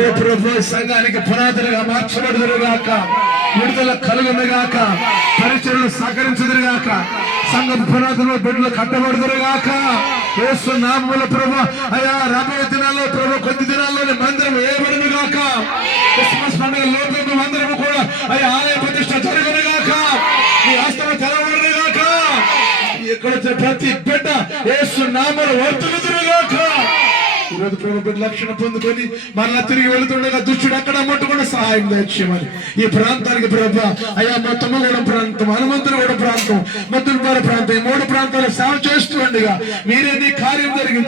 వారే ప్రభు సంఘానికి పునాదులుగా మార్చబడుదురుగాక విడుదల కలుగునుగాక పరిచయలు సహకరించుదురుగాక సంఘం పునాదులు బిడ్డలు కట్టబడుదురుగాక. యేసు నామముల ప్రభు అయా రాబోయే దినాల్లో ప్రభు కొద్ది దినాల్లోనే మందిరం వేయబడునుగాక. క్రిస్మస్ పండుగ లోపల మందిరం కూడా అయ్యా ఆలయ ప్రతిష్ట జరుగునుగాక. ఈ ఆస్తమ తెరవడునుగాక ఇక్కడ వచ్చే ప్రతి బిడ్డ యేసు నామలు వర్తులుదురుగాక ఈరోజు ప్రభు లక్షణ పొందుకొని మరలా తిరిగి వెళుతుండగా దుష్టుడు అక్కడ ముట్టుకున్న సహాయం దయచేయమని ఈ ప్రాంతానికి ప్రభు అయ్యా మా తుమ్మగూడెం ప్రాంతం హనుమంతులగూడ ప్రాంతం మద్దులపార ప్రాంతం ఈ మూడు ప్రాంతాలు సేవ చేస్తూ ఉండగా. మీరే నీ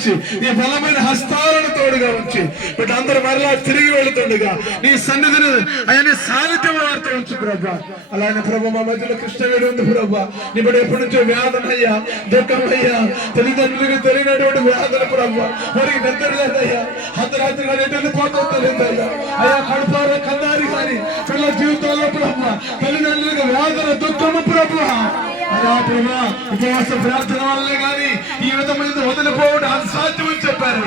ఉంచి నీ బలమైన హస్తాలను తోడుగా ఉంచి బిడ్డ అందరూ మరలా తిరిగి వెళుతుండగా నీ సన్నిధిని ఆయన సాన్నిధ్యం వారితో ఉంచు ప్రభు. అలానే ప్రభు మా మధ్యలో కృష్ణవేడు ఉంది ప్రభు. నీ బిడ్డ ఎప్పటి నుంచో వ్యాధనయ్యా దుఃఖమయ్యా తల్లిదండ్రులకు తెలియనటువంటి వ్యాధులు ప్రభు. మరి నిద్ర లేదయ్యా. అర్ధరాత్రి కానీ ఎటు పోతుందో అయ్యా కడుపార కన్నారి కానీ పిల్లల జీవితాల్లో ప్రభు తల్లిదండ్రులకు వ్యాధుల దుఃఖము ప్రభు. అయ్యా ప్రభు ఉపవాస ప్రార్థన వల్లే కానీ ఈ విధమైన వదిలిపోవడం సాధ్యమని చెప్పారు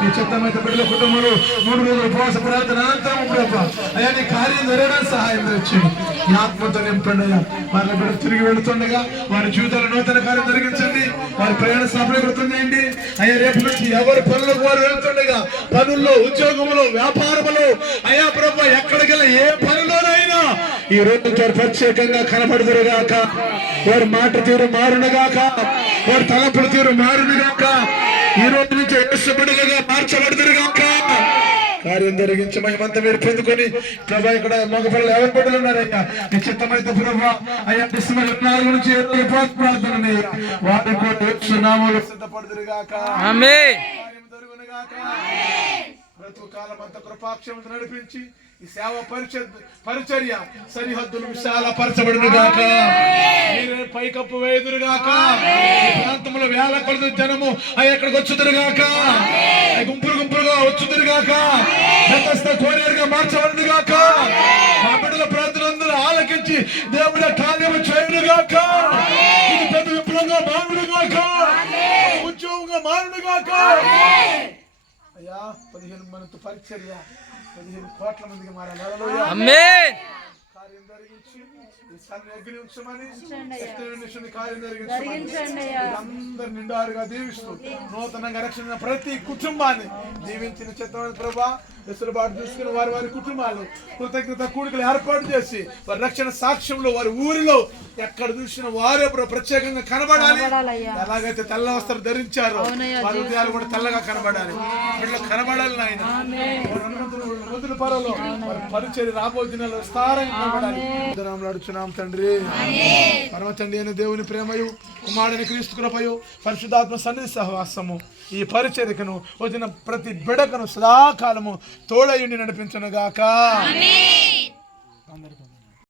నీ చిత్తమైతే బిడ్డల కుటుంబంలో మూడు రోజుల ఉపవాస ప్రార్థన అనంతరం ప్రభా అయ్యా నీ కార్యం జరగడానికి సహాయం తెచ్చింది నీ ఆత్మతో నింపండి అయ్యా. వారి బిడ్డ తిరిగి వెళుతుండగా వారి జీవితాల నూతన కార్యం జరిగించండి. వారి ప్రయాణ సఫలీకృతం చేయండి అయ్యా రేపు నుంచి ఎవరి పనులకు వారు వెళ్తుండగా పనుల్లో ఉద్యోగంలో వ్యాపారంలో అయ్యా ప్రభా ఎక్కడికి ఏ పనిలోనైనా ఈ రెండు వారు ప్రత్యేకంగా కనబడుదురుగాక. వారి మాట తీరు మారునుగాక. వారి తలపుల తీరు మారునుగాక. ఈ రోజు నుంచి యేసుబిడులుగా మార్చబడుదురుగాక కార్యం జరిగించి మహిమంత మీరు పొందుకొని ప్రభా ఇక్కడ మగ పిల్లలు ఎవరి బిడ్డలు ఉన్నారయ్యా నిశ్చితమైతే ప్రభా అయ్యా డిసెంబర్ నాలుగు నుంచి ఇరవై ఉపవాస ప్రార్థన. వారి కూడా సిద్ధపడుదురుగాక. బ్రతుకు కాలం అంత కృపాక్షమత నడిపించి ఈ సేవ పరిచయ పరిచర్య సరిహద్దులు విశాలపరచబడునుగాక. మీరే పైకప్పు వేయుదురుగాక. ఈ ప్రాంతంలో వేల కొలది జనము అవి ఎక్కడికి వచ్చుదురుగాక. గుంపులు గుంపులుగా వచ్చుదురుగాక. తటస్థ కోనేరుగా మార్చబడునుగాక. మా బిడ్డల ప్రాంతాలందరూ ఆలకించి దేవుడి కార్యము చేయునుగాక. ఇది పెద్ద విప్లవంగా మారునుగాక. ఉద్యోగంగా మారునుగాక. అయ్యా పదిహేను మంది పరిచర్య పదిహేను కోట్ల మందికి మారాలి. హల్లెలూయా. ఆమేన్ కార్యం జరిగించి. ఈ సన్ని అగ్ని ఉంచమని సత్యనిషుని కార్యం జరిగించమని అందరు నిండారుగా దీవిస్తూ నూతనంగా రక్షణ ప్రతి కుటుంబాన్ని దీవించిన చిత్తమైన ప్రభా వెసులుబాటు చూసుకుని వారి వారి కుటుంబాలు కృతజ్ఞత కూడికలు ఏర్పాటు చేసి వారి రక్షణ సాక్ష్యంలో వారి ఊరిలో ఎక్కడ చూసిన వారే ప్రత్యేకంగా కనబడాలి. ఎలాగైతే తెల్ల వస్త్రం ధరించారో వారి హృదయాలు కూడా తెల్లగా కనబడాలి. వీళ్ళు కనబడాలి నాయన? మొదటి పరలో పరిచయం రాబోయే దినాల్లో విస్తారంగా కనబడాలి. వందనాములు అడుచున్నాం తండ్రి. పరమ తండ్రి అయిన దేవుని ప్రేమయు కుమారుని క్రీస్తు కృపయు పరిశుద్ధాత్మ సన్నిధి సహవాసము ఈ పరిచర్యకును వచ్చిన ప్రతి బిడకను సదాకాలము తోడయుండి నడిపించను గాక అందరికీ